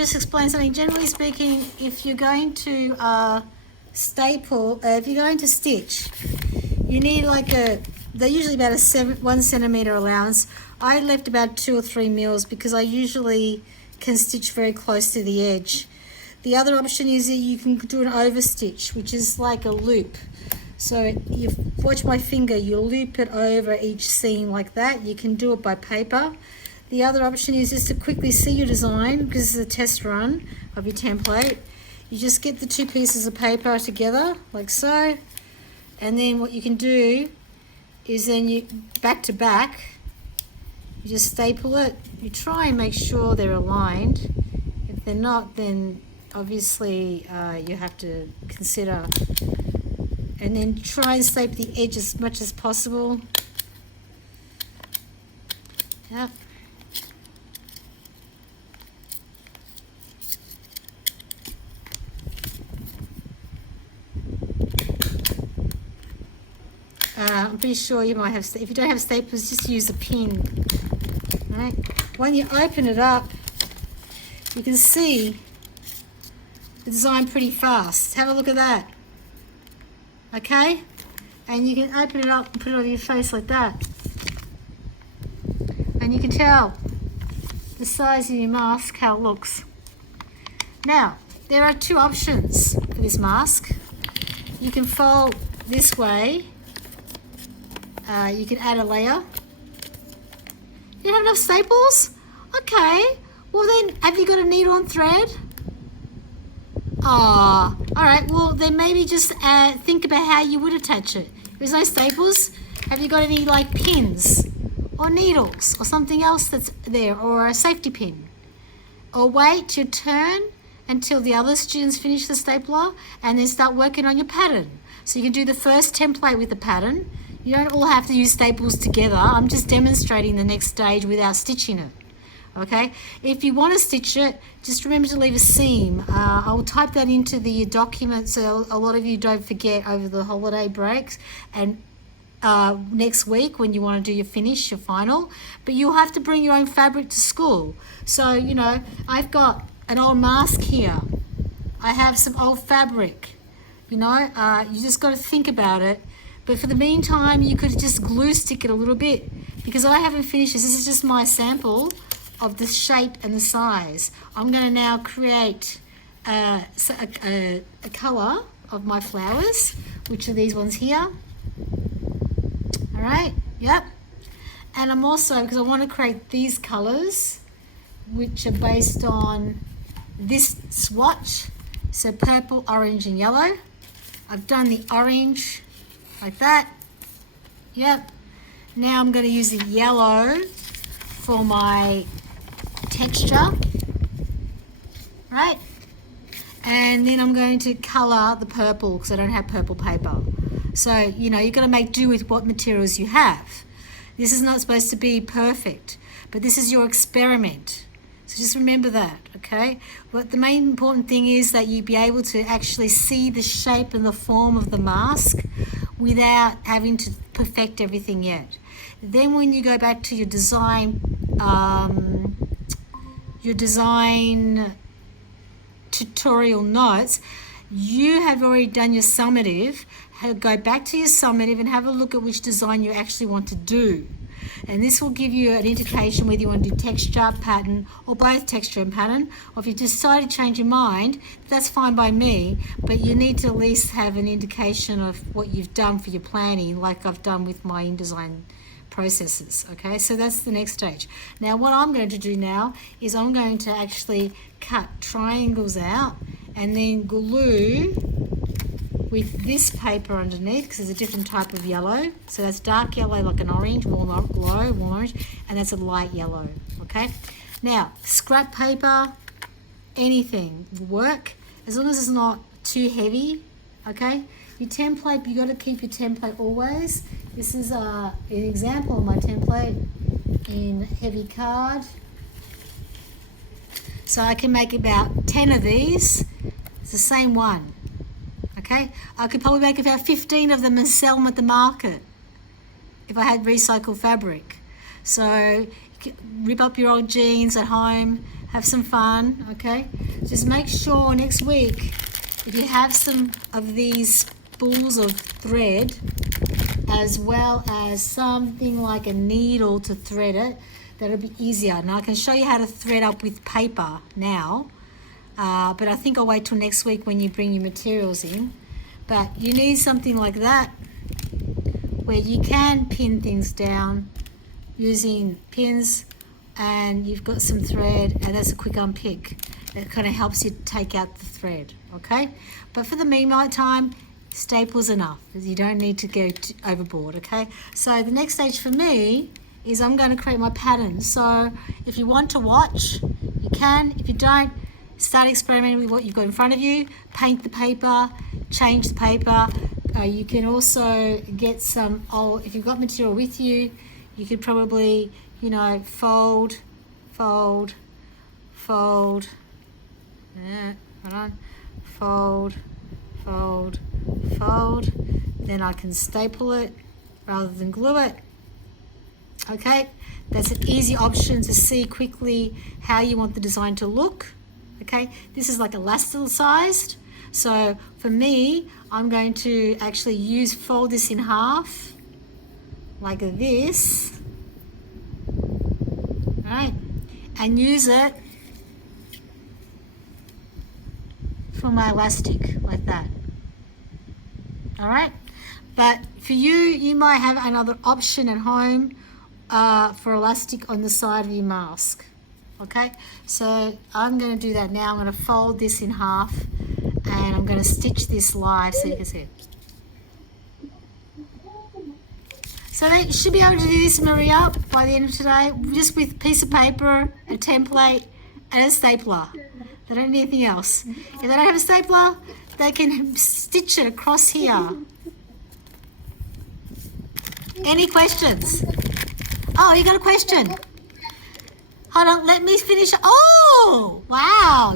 just explain something. Generally speaking, if you're going to if you're going to stitch, you need like they're usually about a 1 centimeter allowance. I left about 2 or 3 mils because I usually can stitch very close to the edge. The other option is that you can do an overstitch, which is like a loop. So you watch my finger, you loop it over each seam like that. You can do it by paper. The other option is just to quickly see your design, because it's a test run of your template. You just get the 2 pieces of paper together like so, and then what you can do is then you back to back, you just staple it. You try and make sure they're aligned. If they're not, then obviously you have to consider, and then try and staple the edge as much as possible. Yep. I'm pretty sure you might have, if you don't have staples, just use a pin. Right? When you open it up, you can see the design pretty fast. Have a look at that. Okay? And you can open it up and put it on your face like that. And you can tell the size of your mask, how it looks. Now, there are 2 options for this mask. You can fold this way. You can add a layer. You don't have enough staples? Okay. Well then, have you got a needle and thread? Ah, all right. Well then maybe just think about how you would attach it. If there's no staples, have you got any like pins or needles or something else that's there, or a safety pin? Or wait your turn until the other students finish the stapler and then start working on your pattern. So you can do the first template with the pattern. You don't all have to use staples together. I'm just demonstrating the next stage without stitching it. Okay, if you want to stitch it, just remember to leave a seam. I'll type that into the document so a lot of you don't forget over the holiday breaks and next week when you want to do your finish, your final. But you'll have to bring your own fabric to school. So, you know, I've got an old mask here. I have some old fabric. You know, you just got to think about it. But for the meantime, you could just glue stick it a little bit, because I haven't finished this. This is just my sample of the shape and the size. I'm going to now create a colour of my flowers, which are these ones here. All right, yep. And I'm also, because I want to create these colours, which are based on this swatch. So purple, orange and yellow. I've done the orange like that. Yep. Now I'm going to use the yellow for my texture. Right? And then I'm going to colour the purple because I don't have purple paper. So, you know, you've got to make do with what materials you have. This is not supposed to be perfect, but this is your experiment. So just remember that, okay? But the main important thing is that you be able to actually see the shape and the form of the mask without having to perfect everything yet. Then when you go back to your design tutorial notes, you have already done your summative. Go back to your summative and have a look at which design you actually want to do. And this will give you an indication whether you want to do texture, pattern, or both texture and pattern. Or if you decide to change your mind, that's fine by me, but you need to at least have an indication of what you've done for your planning, like I've done with my InDesign processes. Okay, so that's the next stage. Now what I'm going to do now is I'm going to actually cut triangles out and then glue with this paper underneath, because it's a different type of yellow. So that's dark yellow like an orange, warm orange, and that's a light yellow, okay? Now, scrap paper, anything will work, as long as it's not too heavy, okay? Your template, you got to keep your template always. This is an example of my template in heavy card. So I can make about 10 of these. It's the same one. Okay, I could probably make about 15 of them and sell them at the market if I had recycled fabric. So you can rip up your old jeans at home, have some fun, okay? Just make sure next week, if you have some of these spools of thread, as well as something like a needle to thread it, that'll be easier. Now I can show you how to thread up with paper now, but I think I'll wait till next week when you bring your materials in. But you need something like that where you can pin things down using pins, and you've got some thread, and that's a quick unpick. That kind of helps you take out the thread, okay? But for the meantime, staples enough. You don't need to go overboard, okay? So the next stage for me is I'm going to create my pattern. So if you want to watch, you can. If you don't, start experimenting with what you've got in front of you. Paint the paper, change the paper. You can also get some, if you've got material with you, you could probably, fold, fold, fold, fold, fold, fold. Then I can staple it rather than glue it. Okay, that's an easy option to see quickly how you want the design to look. Okay, this is like elasticized. So for me, I'm going to actually fold this in half like this. All right, and use it for my elastic like that. All right, but for you, you might have another option at home for elastic on the side of your mask. Okay, so I'm going to do that now. I'm going to fold this in half, and I'm going to stitch this live so you can see it. So they should be able to do this, Maria, by the end of today, just with a piece of paper, a template, and a stapler. They don't need anything else. If they don't have a stapler, they can stitch it across here. Any questions? Oh, you got a question? Hold on, let me finish. Oh, wow.